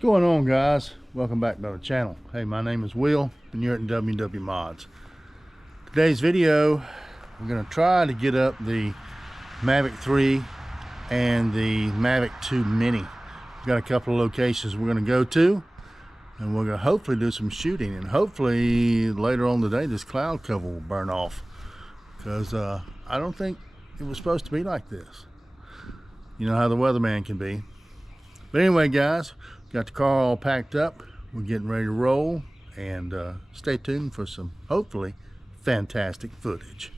What's going on, guys? Welcome back to the channel. Hey, my name is Will and you're at WW Mods. Today's video, we're going to try to get up the Mavic 3 and the Mavic 2 Mini. We've got a couple of locations we're going to go to, and we're going to hopefully do some shooting, and hopefully later on today this cloud cover will burn off, because I don't think it was supposed to be like this. You know how the weatherman can be. But anyway, guys, got the car all packed up. We're getting ready to roll, and stay tuned for some hopefully fantastic footage.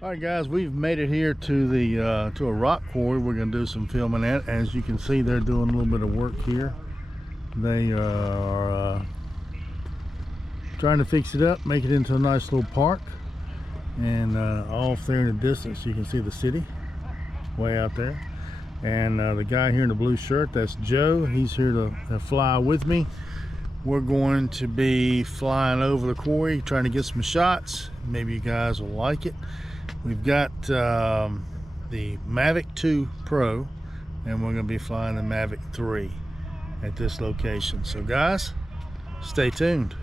All right, guys, we've made it here to the to a rock quarry. We're going to do some filming at. As you can see, they're doing a little bit of work here. They are trying to fix it up, make it into a nice little park. And off there in the distance, you can see the city way out there. And the guy here in the blue shirt, that's Joe. He's here to fly with me. We're going to be flying over the quarry, trying to get some shots. Maybe you guys will like it. We've got the Mavic 2 Pro, and we're going to be flying the Mavic 3 at this location. So guys, stay tuned.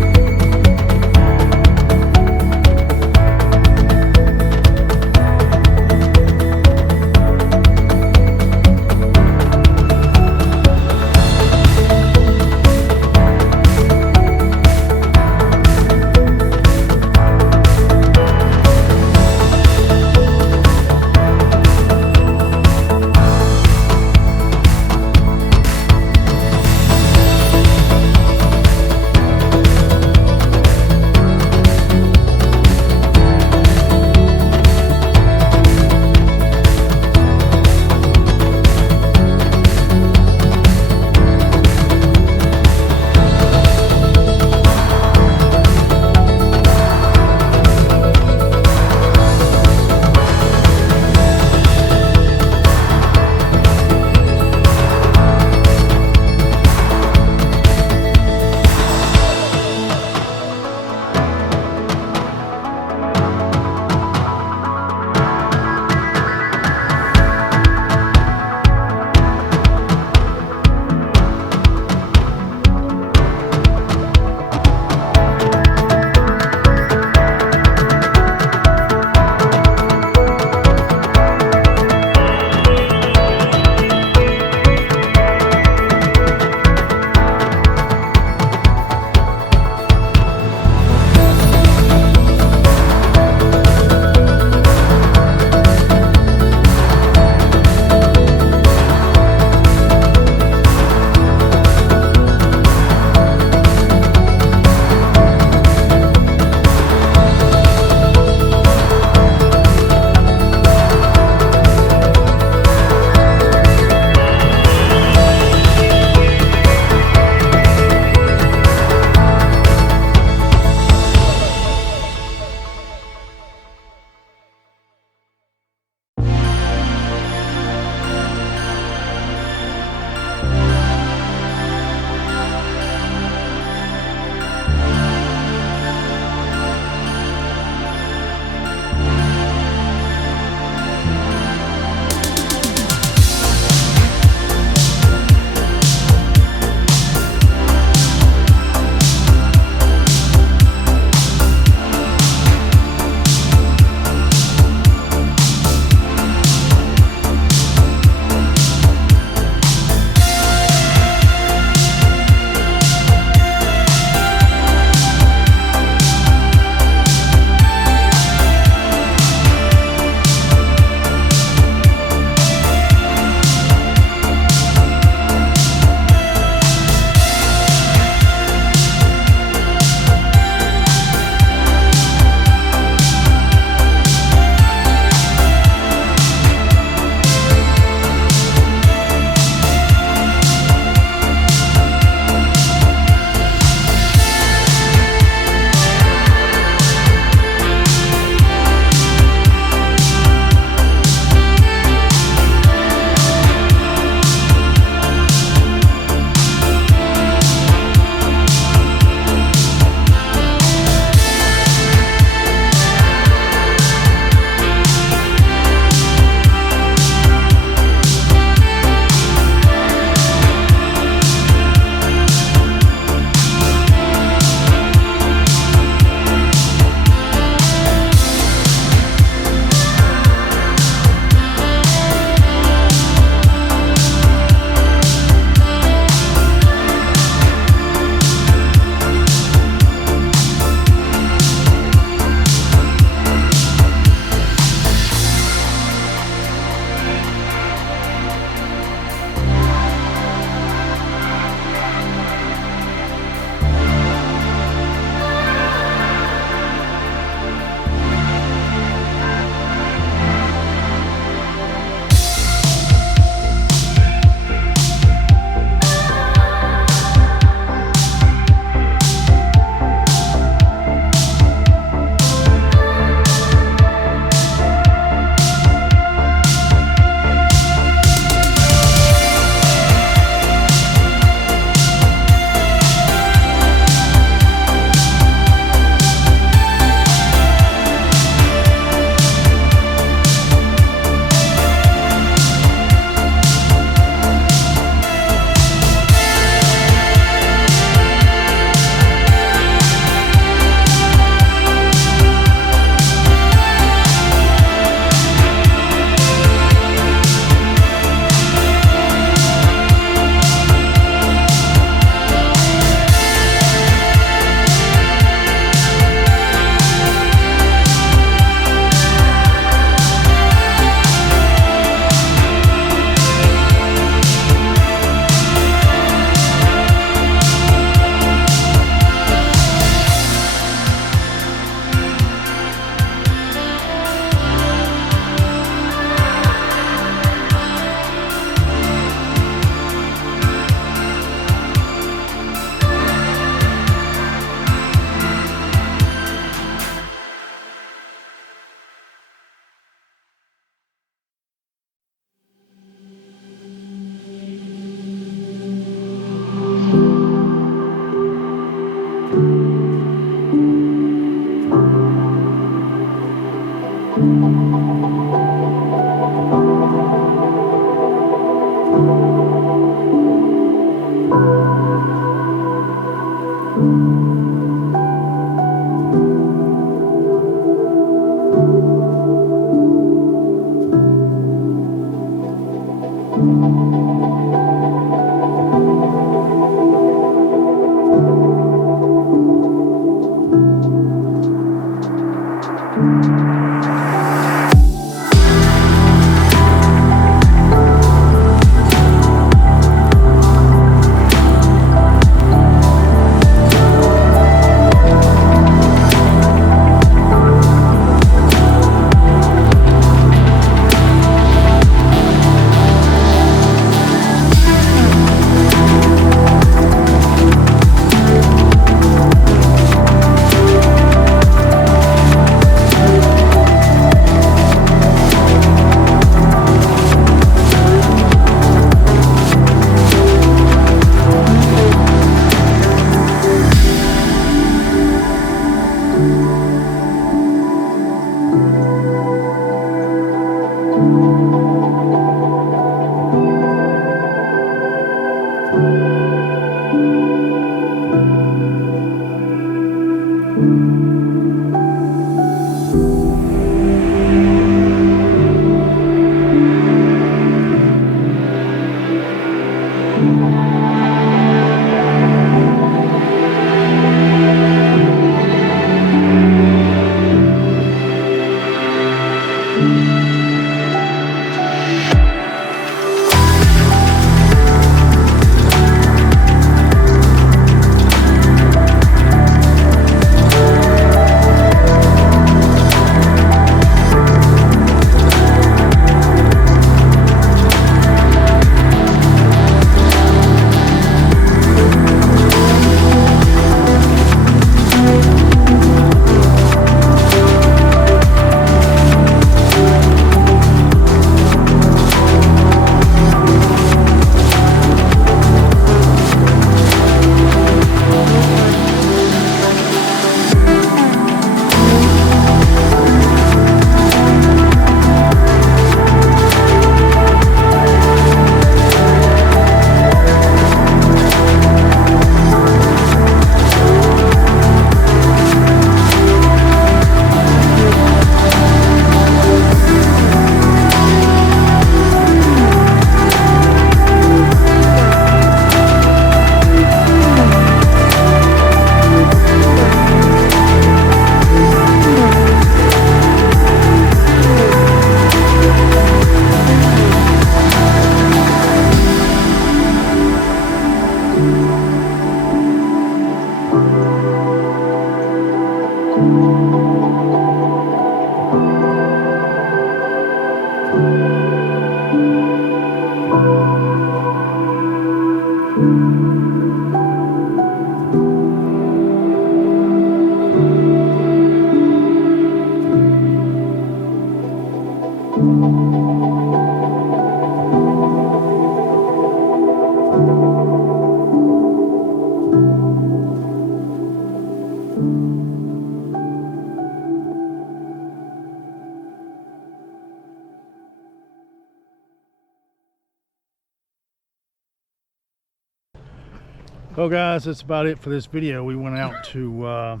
Well guys, that's about it for this video. We went out to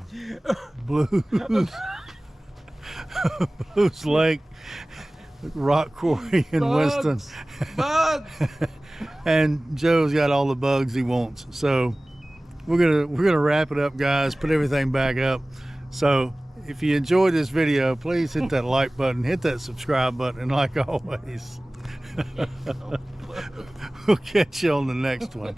Blue's Lake rock quarry in Winston. Bugs. And Joe's got all the bugs he wants. So we're gonna wrap it up, guys, put everything back up. So if you enjoyed this video, please hit that like button, hit that subscribe button, and like always, we'll catch you on the next one.